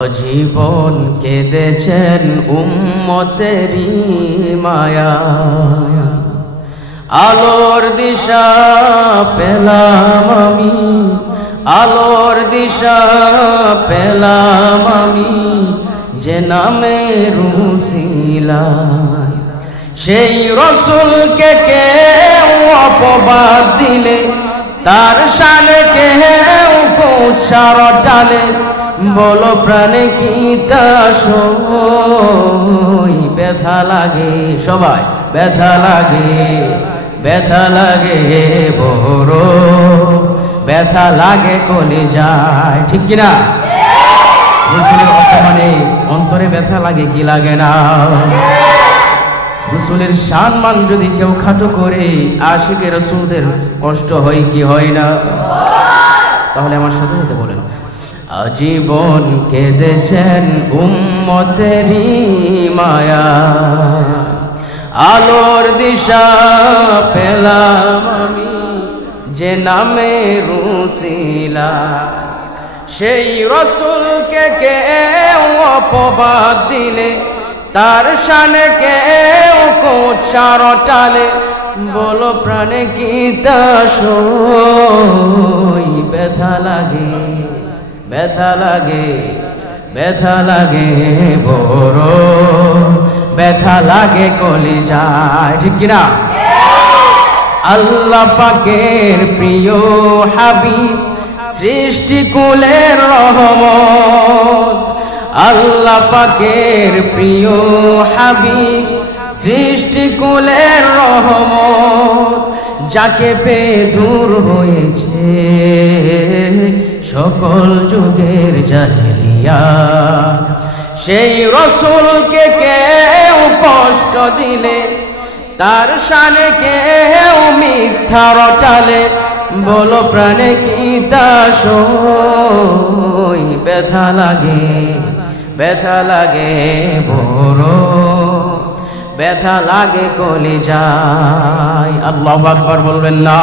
জীবন কেঁদেছেন উম্মতেরি মায়া, আলোর দিশা পেলাম আমি, আলোর দিশা পেলাম আমি, যে নামের উসিলায়। সেই রসুলকে কেউ অপবাদ দিলে, তার শানে কেউ কুৎসার টালে, বলো প্রাণে কি তা সই। ব্যথা লাগে সবাই, ব্যথা লাগে, ব্যথা লাগে বড়, ব্যথা লাগে কলিজায়, ঠিক কিনা? রসুলের অপমানে অন্তরে ব্যথা লাগে কি লাগে না? রসুলের সম্মান যদি কেউ খাটো করে, আশিকে রসুলদের কষ্ট হয় কি হয় না? তাহলে আমার সাথে সাথে বলেন, আজীবন কেঁদেছেন উম্মতেরি মায়া, আলোর দিশা পেলাম আমি, যে নামের উসিলায়। সেই রসুলকে কেউ অপবাদ দিলে, তার শানে কেউ কুৎসার টালে, বলো প্রাণে কি তা সই। ব্যথা লাগে, ব্যথা লাগে, ব্যথা লাগে বড়, ব্যথা লাগে কলিজায়, ঠিক কিনা? আল্লাহ পাকের প্রিয় হাবিব, সৃষ্টি কুলের রহমত। আল্লাহ পাকের প্রিয় হাবিব, সৃষ্টি কুলের রহমত। যাকে পেয়ে দূর হয়েছে সকল যুগের জাহেলিয়াত। সেই রসুলকে কেউ কষ্ট দিলে, তার শানে কেউ মিথ্যা রটালে, বলো প্রাণে কি তা সই। ব্যথা লাগে, ব্যথা লাগে বড়, ব্যথা লাগে কলিজায়। আল্লাহু আকবার বলবেন না?